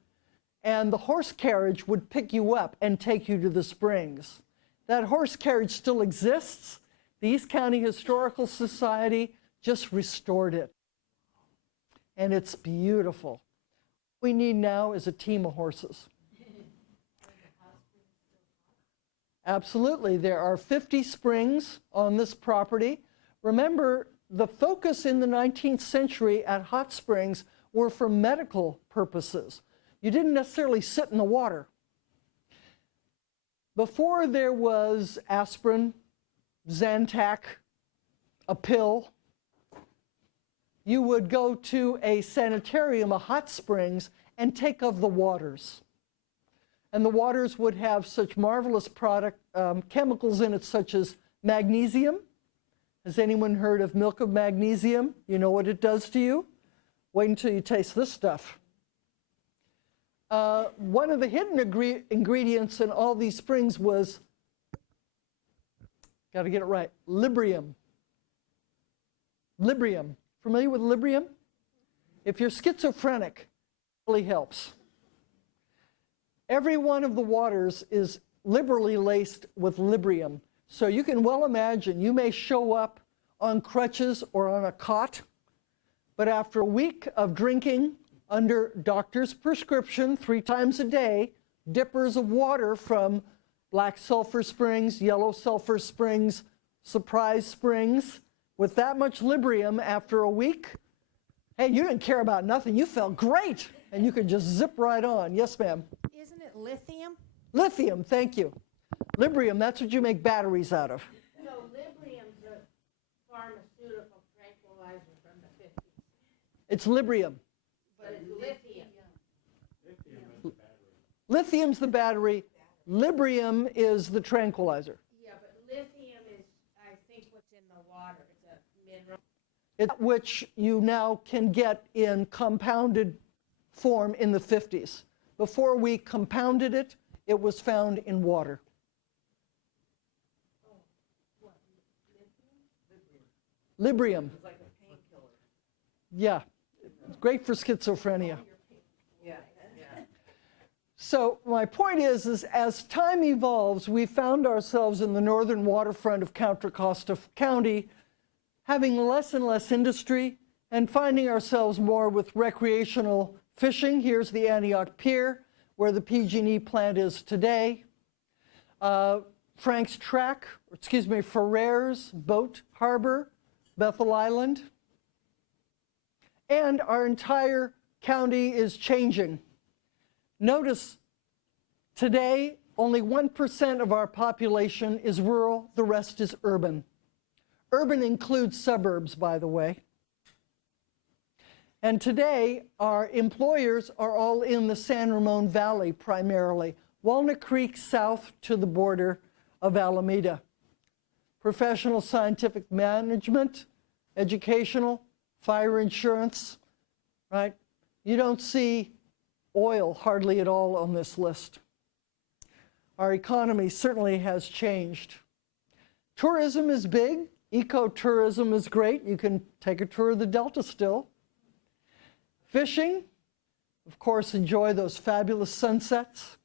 and the horse carriage would pick you up and take you to the springs. That horse carriage still exists. The East County Historical Society just restored it. And it's beautiful. What we need now is a team of horses. Absolutely. There are 50 springs on this property. Remember, the focus in the 19th century at hot springs were for medical purposes. You didn't necessarily sit in the water. Before there was aspirin, Zantac, a pill, you would go to a sanitarium, a hot springs, and take of the waters. And the waters would have such marvelous chemicals in it, such as magnesium. Has anyone heard of milk of magnesium? You know what it does to you? Wait until you taste this stuff. One of the hidden ingredients in all these springs was got to get it right, Librium. Librium. Familiar with Librium? If you're schizophrenic, it really helps. Every one of the waters is liberally laced with Librium. So you can well imagine you may show up on crutches or on a cot, but after a week of drinking under doctor's prescription 3 times a day, dippers of water from black sulfur springs, yellow sulfur springs, surprise springs, with that much Librium after a week, hey, you didn't care about nothing. You felt great, and you could just zip right on. Yes, ma'am? Isn't it lithium? Lithium, thank you. Librium, that's what you make batteries out of. So Librium's a pharmaceutical tranquilizer from the 50s, It's Librium. but it's lithium. Lithium's the battery. Librium is the tranquilizer. Yeah, but lithium is, I think, what's in the water. It's a mineral. It's which you now can get in compounded form in the 50s. Before we compounded it, it was found in water. Librium. It's like a painkiller. Yeah, it's great for schizophrenia. So my point is as time evolves, we found ourselves in the northern waterfront of Contra Costa County having less and less industry and finding ourselves more with recreational fishing. Here's the Antioch Pier, where the PG&E plant is today. Frank's Track, Ferrer's Boat Harbor, Bethel Island. And our entire county is changing. Notice, today, only 1% of our population is rural, the rest is urban. Urban includes suburbs, by the way. And today, our employers are all in the San Ramon Valley primarily, Walnut Creek south to the border of Alameda. Professional scientific management, educational, fire insurance, right? You don't see oil hardly at all on this list. Our economy certainly has changed. Tourism is big. Ecotourism is great. You can take a tour of the Delta still. Fishing, of course, enjoy those fabulous sunsets.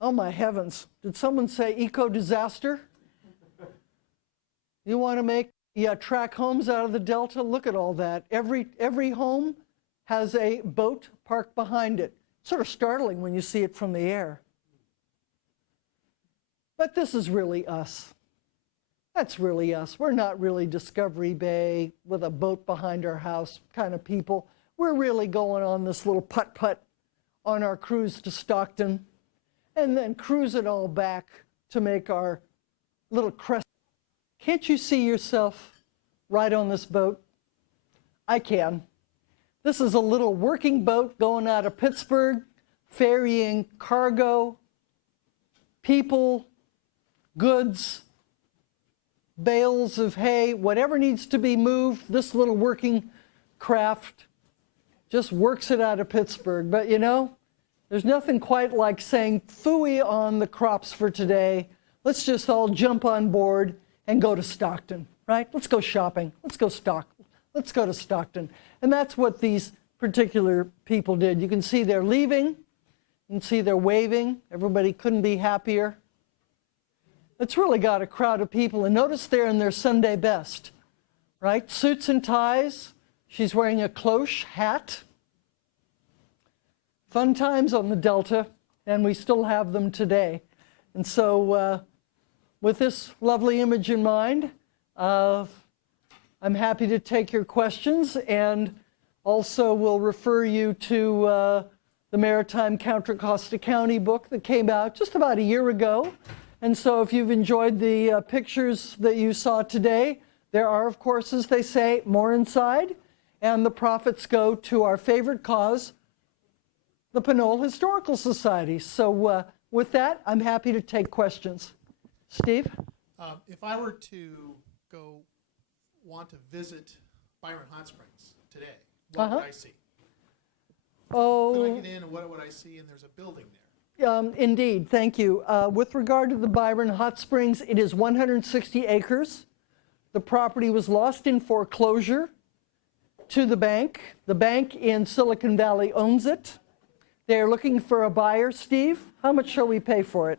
Oh my heavens, did someone say eco-disaster? You want to make track homes out of the Delta? Look at all that. Every home has a boat parked behind it. Sort of startling when you see it from the air. But this is really us. That's really us. We're not really Discovery Bay with a boat behind our house kind of people. We're really going on this little putt-putt on our cruise to Stockton and then cruise it all back to make our little crest. Can't you see yourself right on this boat? I can. This is a little working boat going out of Pittsburgh, ferrying cargo, people, goods, bales of hay, whatever needs to be moved. This little working craft just works it out of Pittsburgh. But you know, there's nothing quite like saying phooey on the crops for today. Let's just all jump on board and go to Stockton, right? Let's go shopping. Let's go to Stockton. And that's what these particular people did. You can see they're leaving. You can see they're waving. Everybody couldn't be happier. It's really got a crowd of people. And notice they're in their Sunday best, right? Suits and ties. She's wearing a cloche hat. Fun times on the Delta, and we still have them today. And so with this lovely image in mind, I'm happy to take your questions, and also will refer you to the Maritime Contra Costa County book that came out just about a year ago. And so if you've enjoyed the pictures that you saw today, there are, of course, as they say, more inside, and the profits go to our favorite cause, the Pinole Historical Society. So with that, I'm happy to take questions. Steve? If I were to want to visit Byron Hot Springs today, what would I see? Could I Oh, get in and what would I see? And there's a building there. Indeed, thank you. With regard to the Byron Hot Springs, it is 160 acres. The property was lost in foreclosure to the bank. The bank in Silicon Valley owns it. They're looking for a buyer. Steve, how much shall we pay for it?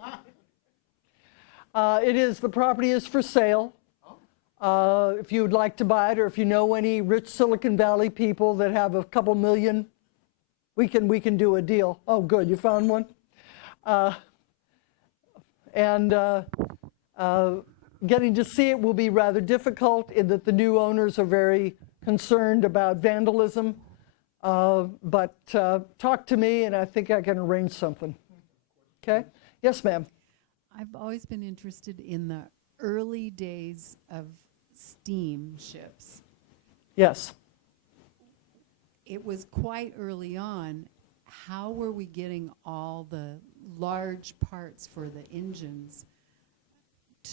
The property is for sale. If you would like to buy it, or if you know any rich Silicon Valley people that have a couple million, we can do a deal. Oh, good, you found one? Getting to see it will be rather difficult in that the new owners are very concerned about vandalism. But talk to me and I think I can arrange something. Okay? Yes, ma'am. I've always been interested in the early days of steamships. Yes. It was quite early on. How were we getting all the large parts for the engines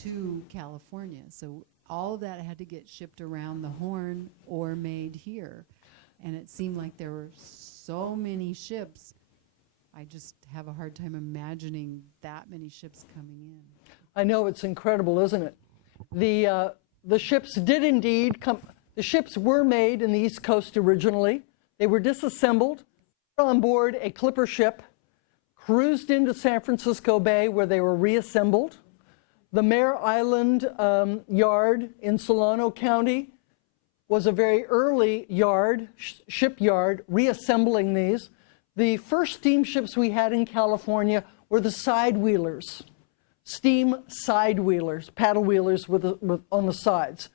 to California? So all of that had to get shipped around the Horn or made here. And it seemed like there were so many ships. I just have a hard time imagining that many ships coming in. I know, it's incredible, isn't it? The ships did indeed come. The ships were made in the East Coast originally. They were disassembled, put on board a clipper ship, cruised into San Francisco Bay where they were reassembled. The Mare Island yard in Solano County was a very early yard, shipyard, reassembling these. The first steamships we had in California were the side-wheelers, steam side-wheelers, paddle wheelers on the sides.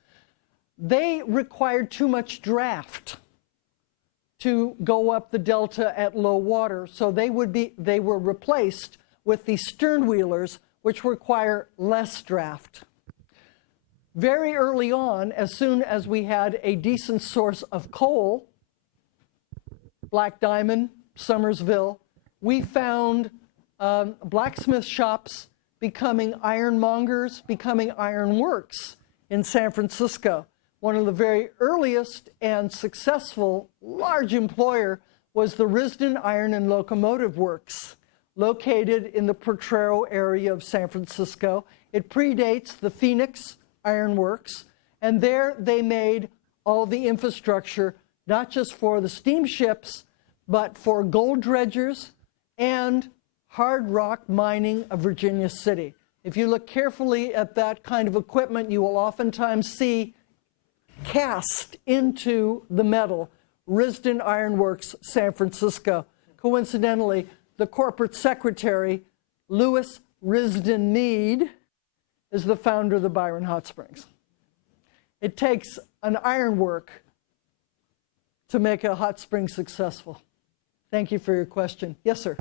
They required too much draft to go up the delta at low water, so they were replaced with the stern wheelers, which require less draft. Very early on, as soon as we had a decent source of coal, Black Diamond, Summersville, we found blacksmith shops becoming ironmongers, becoming ironworks in San Francisco. One of the very earliest and successful large employer was the Risden Iron and Locomotive Works, located in the Potrero area of San Francisco. It predates the Phoenix Iron Works, and there they made all the infrastructure, not just for the steamships, but for gold dredgers and hard rock mining of Virginia City. If you look carefully at that kind of equipment, you will oftentimes see cast into the metal, Risden Iron Works, San Francisco. Coincidentally, the corporate secretary, Louis Risden Mead, is the founder of the Byron Hot Springs. It takes an ironwork to make a hot spring successful. Thank you for your question. Yes, sir.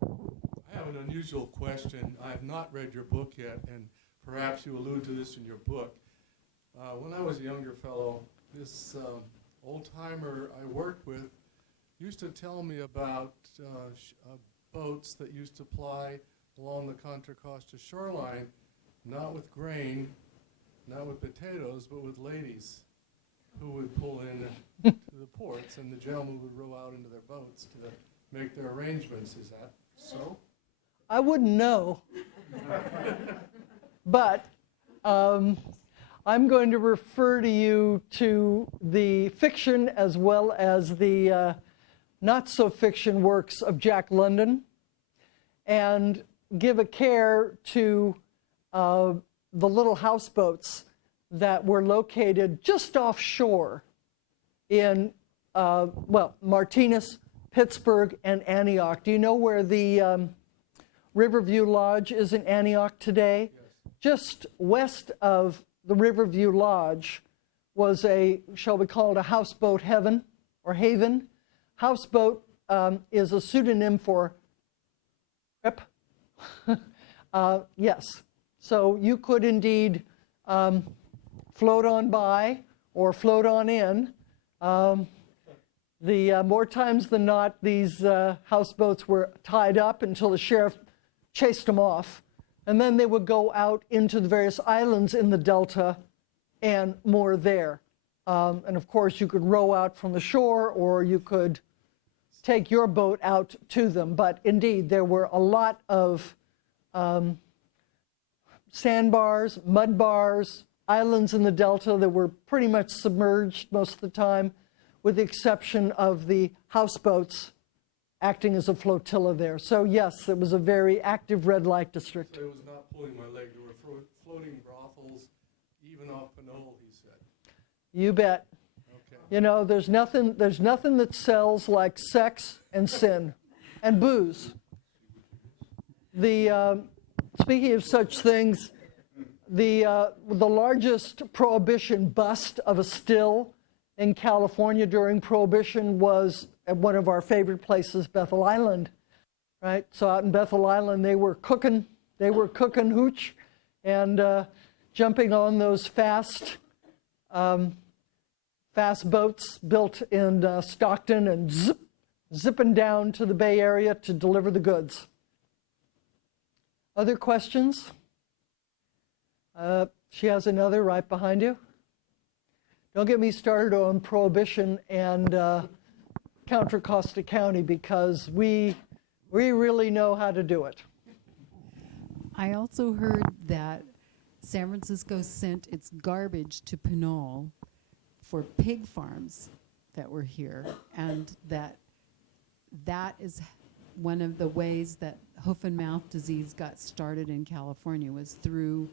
I have an unusual question. I have not read your book yet, and perhaps you allude to this in your book. When I was a younger fellow, this old-timer I worked with used to tell me about boats that used to ply along the Contra Costa shoreline, not with grain, not with potatoes, but with ladies who would pull in to the ports, and the gentlemen would row out into their boats to make their arrangements. Is that so? I wouldn't know. But I'm going to refer to you to the fiction as well as the not-so-fiction works of Jack London, and give a care to the little houseboats that were located just offshore in, Martinez, Pittsburgh, and Antioch. Do you know where the Riverview Lodge is in Antioch today? Yes. Just west of the Riverview Lodge was shall we call it a houseboat heaven or haven? Houseboat is a pseudonym for trip. Yes. So you could indeed float on by or float on in. More times than not, these houseboats were tied up until the sheriff chased them off. And then they would go out into the various islands in the delta and moor there. And of course, you could row out from the shore, or you could take your boat out to them. But indeed, there were a lot of sandbars, mud bars, islands in the delta that were pretty much submerged most of the time, with the exception of the houseboats acting as a flotilla there. So yes, it was a very active red light district. So it was not pulling my leg. There were floating brothels, even off Pinole, he said. You bet. Okay. You know, there's nothing that sells like sex and sin and booze. Speaking of such things, the largest Prohibition bust of a still in California during Prohibition was at one of our favorite places, Bethel Island, right? So out in Bethel Island, they were cooking hooch and jumping on those fast boats built in Stockton and zipping down to the Bay Area to deliver the goods. Other questions? She has another right behind you. Don't get me started on Prohibition and Contra Costa County, because we really know how to do it. I also heard that San Francisco sent its garbage to Pinole for pig farms that were here, and that is one of the ways that hoof and mouth disease got started in California, was through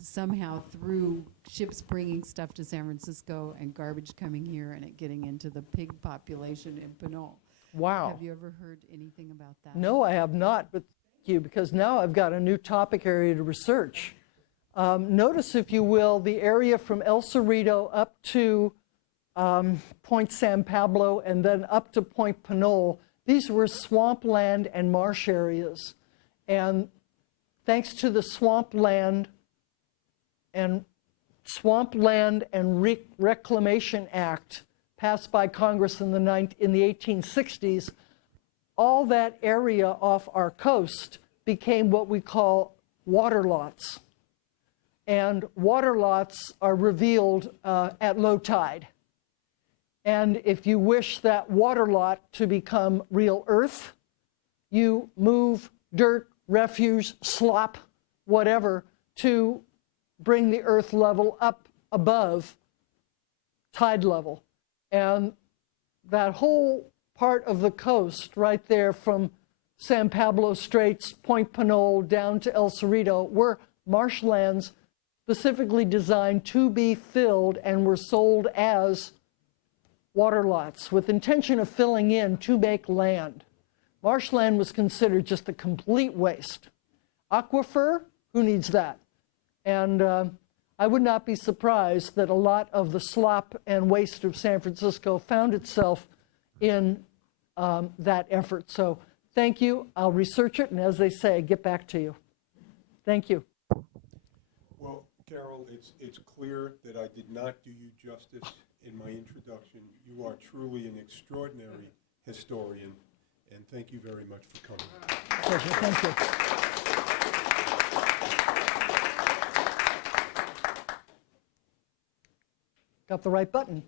somehow through ships bringing stuff to San Francisco and garbage coming here and it getting into the pig population in Pinole. Wow. Have you ever heard anything about that? No, I have not, but thank you, because now I've got a new topic area to research. Notice, if you will, the area from El Cerrito up to Point San Pablo and then up to Point Pinole. These were swampland and marsh areas. And thanks to the Swampland and Reclamation Act passed by Congress in the 1860s, all that area off our coast became what we call water lots. And water lots are revealed at low tide. And if you wish that water lot to become real earth, you move dirt, refuse, slop, whatever, to bring the earth level up above tide level. And that whole part of the coast right there from San Pablo Straits, Point Pinole, down to El Cerrito were marshlands specifically designed to be filled and were sold as water lots with intention of filling in to make land. Marshland was considered just a complete waste. Aquifer, who needs that? And I would not be surprised that a lot of the slop and waste of San Francisco found itself in that effort. So thank you. I'll research it, and as they say, get back to you. Thank you. Well, Carol, it's clear that I did not do you justice in my introduction. You are truly an extraordinary historian, and thank you very much for coming. Pleasure. Thank you. Got the right button.